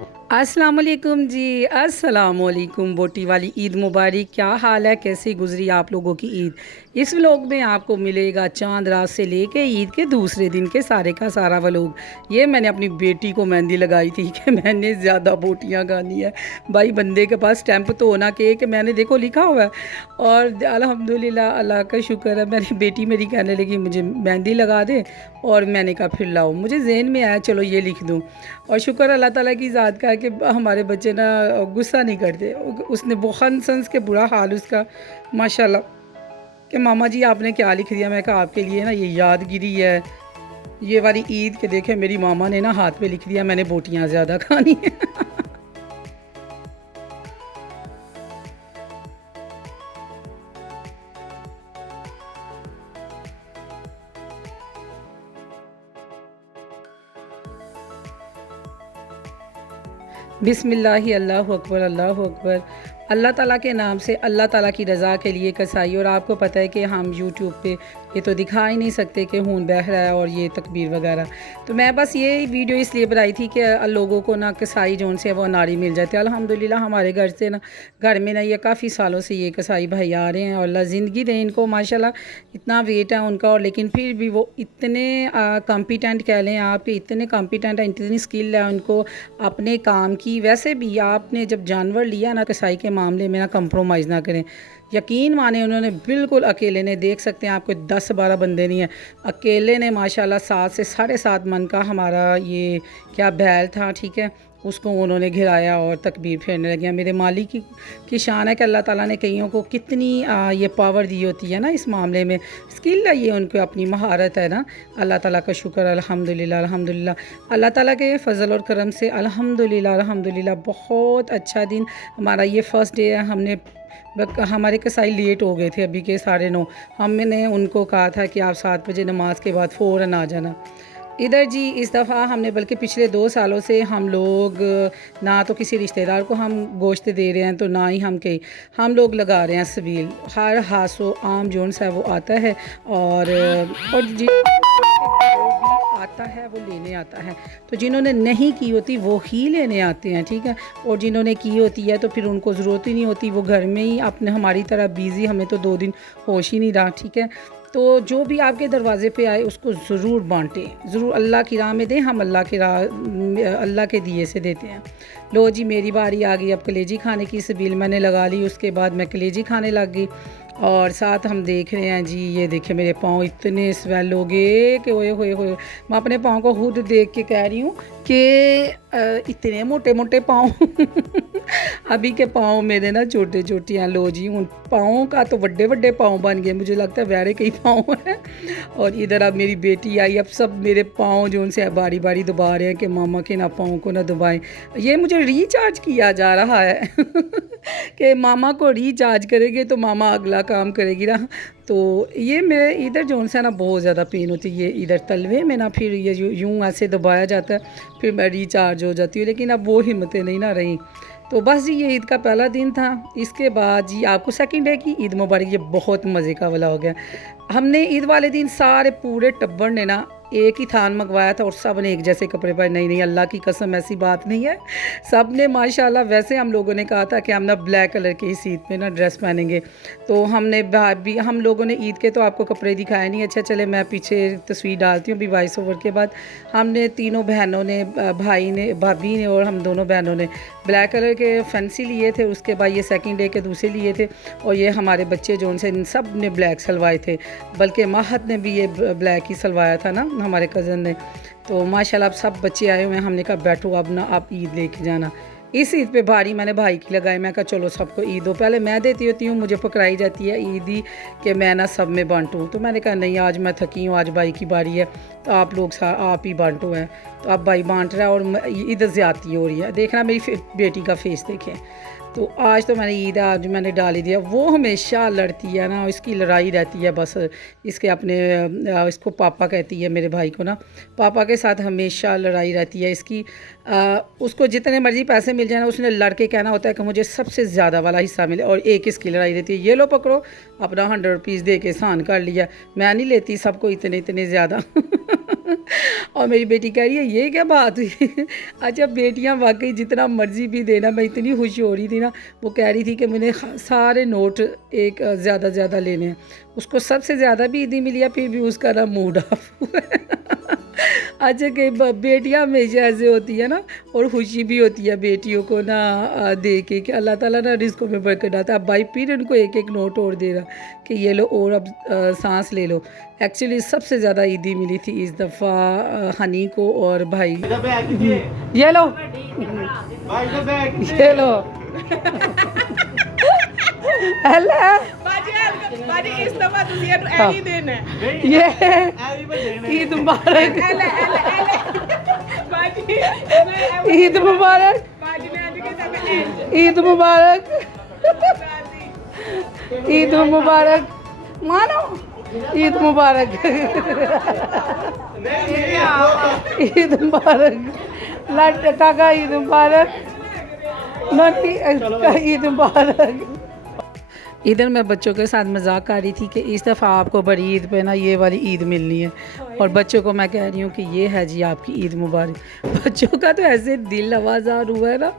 अस्सलाम वालेकुम जी। अस्सलाम वालेकुम। बोटी वाली ईद मुबारक। क्या हाल है, कैसी गुजरी आप लोगों की ईद। इस व्लॉग में आपको मिलेगा चांद रात से लेके ईद के दूसरे दिन के सारे का सारा व्लॉग। ये मैंने अपनी बेटी को मेहंदी लगाई थी कि मैंने ज़्यादा बोटियाँ गानी है। भाई बंदे के पास स्टैंप तो होना कि मैंने देखो लिखा हुआ है। और अल्हम्दुलिल्लाह अल्लाह का शुक्र है, मेरी बेटी मेरी कहने लगी मुझे मेहंदी लगा दे। और मैंने कहा फिर लाओ, मुझे जहन में आया चलो ये लिख दूँ। और शुक्र अल्लाह ताला की ज़ात का है कि हमारे बच्चे ना गुस्सा नहीं करते। उसने बहुत हंस के बुरा हाल उसका माशाल्लाह कि मामा जी आपने क्या लिख दिया। मैं कहा आपके लिए ना ये यादगिरी है ये वाली ईद के। देखे मेरी मामा ने ना हाथ पे लिख दिया मैंने बोटियाँ ज़्यादा खानी है। बिस्मिल्लाहि अल्लाहु अकबर अल्लाहु अकबर। अल्लाह ताला के नाम से, अल्लाह ताला की रज़ा के लिए कसाई। और आपको पता है कि हम यूट्यूब पे ये तो दिखा ही नहीं सकते कि खून बह रहा है और ये तकबीर वगैरह। तो मैं बस ये वीडियो इसलिए बनाई थी कि लोगों को ना कसाई जोन से वो नारी मिल जाती है। अल्हम्दुलिल्लाह हमारे घर से ना घर में ना ये काफ़ी सालों से ये कसाई भाई आ रहे हैं और अल्लाह ज़िंदगी दे इनको माशाल्लाह। इतना वेट है उनका और लेकिन फिर भी वो इतने कॉम्पिटेंट कह लें आप कि इतने कॉम्पिटेंट हैं, इतनी स्किल है उनको अपने काम की। वैसे भी आपने जब जानवर लिया ना कसाई के मामले में ना कंप्रोमाइज़ ना करें। यकीन माने उन्होंने बिल्कुल अकेले ने, देख सकते हैं आपको 10-12 बंदे नहीं हैं, अकेले ने माशाल्लाह 7 से 7.5 मन का हमारा ये क्या बैल था, ठीक है, उसको उन्होंने घिराया और तकबीर फेरने लगे। मेरे मालिक की शान है कि अल्लाह ताला ने कईयों को कितनी ये पावर दी होती है ना इस मामले में। स्किल है ये, उनको अपनी महारत है ना। अल्लाह ताला का शुक्र अल्हम्दुलिल्लाह अल्हम्दुलिल्लाह। अल्लाह ताला के फ़ज़ल और करम से अल्हम्दुलिल्लाह अल्हम्दुलिल्लाह बहुत अच्छा दिन हमारा ये फ़र्स्ट डे है। हमारे कसाई लेट हो गए थे अभी के 9:30। हमने उनको कहा था कि आप 7 बजे नमाज के बाद फ़ौरन आ जाना इधर जी। इस दफ़ा हमने, बल्कि पिछले 2 सालों से हम लोग ना तो किसी रिश्तेदार को हम गोश्त दे रहे हैं तो ना ही हम लोग लगा रहे हैं सबील। हर हासो आम जोन सा वो आता है और जी आता है वो लेने आता है। तो जिन्होंने नहीं की होती वो ही लेने आते हैं, ठीक है। और जिन्होंने की होती है तो फिर उनको ज़रूरत ही नहीं होती, वो घर में ही अपने हमारी तरह बिज़ी। हमें तो 2 दिन होश ही नहीं रहा, ठीक है। तो जो भी आपके दरवाज़े पे आए उसको ज़रूर बांटें, ज़रूर अल्लाह की राह में दें। हम अल्लाह के दिए से देते हैं। लो जी मेरी बारी आ गई अब कलेजी खाने की। सबील मैंने लगा ली, उसके बाद मैं कलेजी खाने लग गई। और साथ हम देख रहे हैं जी, ये देखे मेरे पाँव इतने स्वेल हो गए कि ओए होए होए। मैं अपने पाँव को खुद देख के कह रही हूँ कि इतने मोटे मोटे पाँव। अभी के पाँव मेरे ना छोटे छोटे हैं। लो जी उन पाँवों का तो बड़े बड़े पाँव बन गए, मुझे लगता है वैरे कई पाँव हैं। और इधर अब मेरी बेटी आई, अब सब मेरे पाँव जो उनसे बारी बारी दबा रहे हैं कि मामा के ना पाँव को ना दबाएं। ये मुझे रिचार्ज किया जा रहा है कि मामा को रिचार्ज करेंगे तो मामा अगला काम करेगी ना। तो ये मेरे इधर जो है ना बहुत ज़्यादा पेन होती है इधर तलवे में ना। फिर ये यूँ ऐसे दबाया जाता है, फिर मैं रिचार्ज हो जाती हूँ। लेकिन अब वो हिम्मतें नहीं ना रही। तो बस जी ये ईद का पहला दिन था। इसके बाद जी आपको सेकंड डे की ईद मुबारक। ये बहुत मज़े का वाला हो गया। हमने ईद वाले दिन सारे पूरे टब्बर ने ना एक ही थान मंगवाया था और सब ने एक जैसे कपड़े पहने। नहीं नहीं अल्लाह की कसम ऐसी बात नहीं है। सब ने माशाल्लाह, वैसे हम लोगों ने कहा था कि हम ना ब्लैक कलर की इस ईद पे ना ड्रेस पहनेंगे। तो भी हम लोगों ने ईद के तो आपको कपड़े दिखाए नहीं। अच्छा चले मैं पीछे तस्वीर डालती हूँ अभी वॉइस ओवर के बाद। हमने तीनों बहनों ने, भाई ने, भाभी ने और हम दोनों बहनों ने ब्लैक कलर के फैंसी लिए थे। उसके बाद ये सेकंड डे के दूसरे लिए थे। और ये हमारे बच्चे जो उनसे इन सब ने ब्लैक सलवाए थे, बल्कि महत ने भी ये ब्लैक ही सलवाया था ना, हमारे कज़न ने। तो माशाल्लाह अब सब बच्चे आए हुए हैं। हमने कहा बैठो अब ना आप ईद लेके जाना। इस ईद पे भारी मैंने भाई की लगाई। मैं कहा चलो सबको ईद हो। पहले मैं देती होती हूँ, मुझे पकड़ाई जाती है ईदी कि मैं ना सब में बांटूँ। तो मैंने कहा नहीं आज मैं थकी हूँ, आज भाई की बारी है तो आप लोग आप ही बांटो है। तो अब भाई बांट रहा है और इधर ज़्यादती हो रही है। देखना मेरी बेटी का फेस देखें। तो आज तो मैंने ईद आज मैंने डाल ही दिया। वो हमेशा लड़ती है ना, इसकी लड़ाई रहती है बस। इसके अपने इसको पापा कहती है मेरे भाई को ना, पापा के साथ हमेशा लड़ाई रहती है इसकी। उसको जितने मर्ज़ी पैसे मिल जाए ना, उसने लड़ के कहना होता है कि मुझे सबसे ज़्यादा वाला हिस्सा मिले। और एक इसकी लड़ाई रहती है, ये लो पकड़ो अपना 100 रुपीज़ दे के एहसान कर लिया। मैं नहीं लेती सबको इतने इतने ज़्यादा। और मेरी बेटी कह रही है ये क्या बात हुई। अच्छा बेटियां वाकई जितना मर्ज़ी भी देना, मैं इतनी खुश हो रही थी ना। वो कह रही थी कि मैंने सारे नोट एक ज़्यादा लेने हैं। उसको सबसे ज़्यादा भी ईदी मिली है, फिर भी उसका ना मूड ऑफ हुआ है। अच्छा कि बेटियां हमेशा ऐसे होती है ना, और खुशी भी होती है बेटियों को ना दे के कि अल्लाह ताला ना रिज़्क़ों में बरकत डालता है। अब भाई फिर उनको एक एक नोट और दे रहा कि ये लो और अब सांस ले लो। एक्चुअली सबसे ज़्यादा ईदी मिली थी इस दफ़ा हनी को और भाई। ये लो ये लो हेलो बाजी इस दफा तुसी एनी देना ये ईद मुबारक बाजी ईद मुबारक बाजी ने आज के सब ईद मुबारक ईद मुबारक मानो ईद मुबारक ईद मुबारक लट काका ईद मुबारक ईद मुबारक। इधर मैं बच्चों के साथ मजाक कर रही थी कि इस दफ़ा आपको बड़ी ईद पे ना ये वाली ईद मिलनी है, और बच्चों को मैं कह रही हूँ कि ये है जी आपकी ईद मुबारक। बच्चों का तो ऐसे दिल आवाज़ार हुआ है ना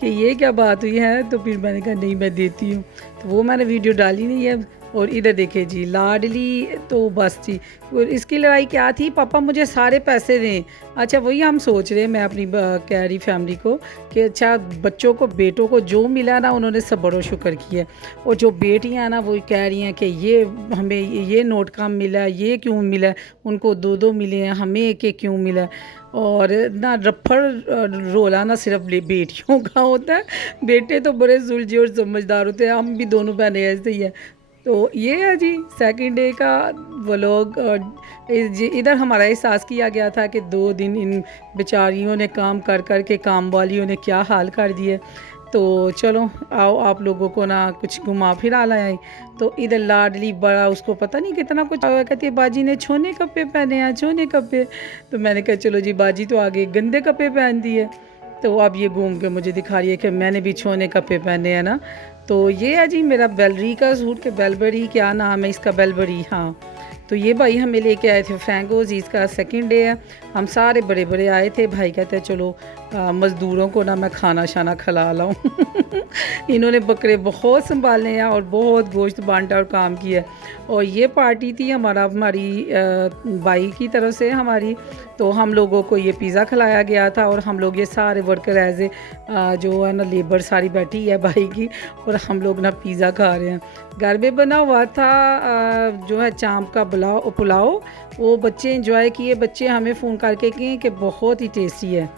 कि ये क्या बात हुई है, तो फिर मैंने कहा नहीं मैं देती हूँ, तो वो मैंने वीडियो डाली नहीं है। और इधर देखे जी लाडली तो बस जी, इसकी लड़ाई क्या थी, पापा मुझे सारे पैसे दें। अच्छा वही हम सोच रहे हैं, मैं अपनी कह रही फैमिली को कि अच्छा बच्चों को बेटों को जो मिला ना उन्होंने सब बड़ो शुक्र किया, और जो बेटियां हैं ना वो कह रही हैं कि ये हमें ये नोट कम मिला, ये क्यों मिला, उनको दो दो मिले हैं, हमें एक एक क्यों मिला। और ना रफड़ रोला ना सिर्फ बेटियों का होता है, बेटे तो बड़े सुलझे और समझदार होते हैं, हम भी दोनों बहनें ऐसे ही हैं। तो ये है जी सेकंड डे का व्लॉग। इधर हमारा एहसास किया गया था कि 2 दिन इन बेचारियों ने काम कर कर के, काम वालियों ने क्या हाल कर दिए। तो चलो आओ आप लोगों को ना कुछ घुमा फिरा लाए। तो इधर लाडली बड़ा, उसको पता नहीं कितना कुछ कहती है बाजी ने छोने कपड़े पहने हैं, छोने कपड़े। तो मैंने कहा चलो जी बाजी तो आगे गंदे कपड़े पहन दिए, तो अब ये घूम के मुझे दिखा रही है कि मैंने भी छोने कपड़े पहने हैं ना। तो ये है जी मेरा बेलरी का सूट, के बेलबरी क्या नाम है इसका, बेलबरी हाँ। तो ये भाई हमें लेके आए थे फ्रैंकोज़, इसका सेकंड डे है। हम सारे बड़े बड़े आए थे, भाई कहते हैं चलो मज़दूरों को ना मैं खाना शाना खिला लाऊं। इन्होंने बकरे बहुत संभाले हैं और बहुत गोश्त बांटा और काम किया। और ये पार्टी थी हमारी भाई की तरफ से हमारी, तो हम लोगों को ये पिज़्ज़ा खिलाया गया था, और हम लोग ये सारे वर्कर एज ए जो है ना लेबर सारी बैठी है भाई की, और हम लोग ना पिज़्ज़ा खा रहे हैं। घर में बना हुआ था जो है चाँप का पुलाव, वो बच्चे इंजॉय किए। बच्चे हमें फ़ोन करके कहें कि बहुत ही टेस्टी है।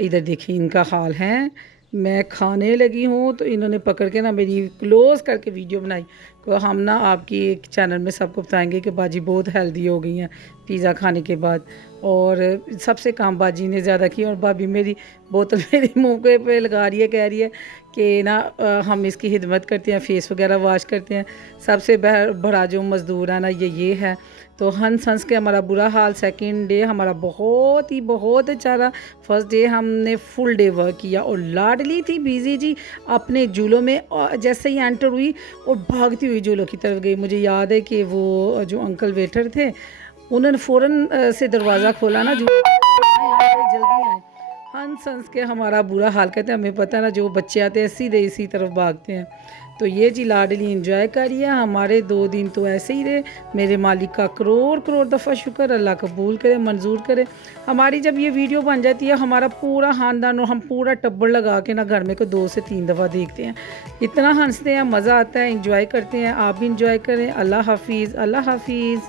इधर देखिए इनका हाल है, मैं खाने लगी हूँ तो इन्होंने पकड़ के ना मेरी क्लोज़ करके वीडियो बनाई। तो हम ना आपकी एक चैनल में सबको बताएंगे कि बाजी बहुत हेल्दी हो गई हैं पिज़्ज़ा खाने के बाद, और सबसे काम बाजी ने ज़्यादा की। और भाभी मेरी बोतल मेरे मुँह पे लगा रही है, कह रही है कि ना हम इसकी खिदमत करते हैं, फेस वगैरह वॉश करते हैं। सबसे बड़ा जो मज़दूर है ना ये है। तो हंस के हमारा बुरा हाल। सेकंड डे हमारा बहुत अच्छा रहा। फर्स्ट डे हमने फुल डे वर्क किया, और लाडली थी बिजी जी अपने झूलों में। जैसे ही एंटर हुई और भागती हुई झूलों की तरफ गई। मुझे याद है कि वो जो अंकल वेटर थे उन्होंने फ़ौरन से दरवाज़ा खोला ना, जल्दी आए। हंस के हमारा बुरा हाल। कहते हैं हमें पता है ना जो बच्चे आते हैं सीधे इसी तरफ भागते हैं। तो ये जी लाडली एंजॉय करिए। हमारे 2 दिन तो ऐसे ही रहे। मेरे मालिक का करोड़ दफ़ा शुक्र, अल्लाह कबूल करे, मंजूर करे। हमारी जब ये वीडियो बन जाती है हमारा पूरा ख़ानदान और हम पूरा टब्बर लगा के ना घर में को 2 से 3 दफ़ा देखते हैं। इतना हंसते हैं, मज़ा आता है, इंजॉय करते हैं। आप भी इंजॉय करें। अल्लाह हाफिज़, अल्लाह हाफिज़।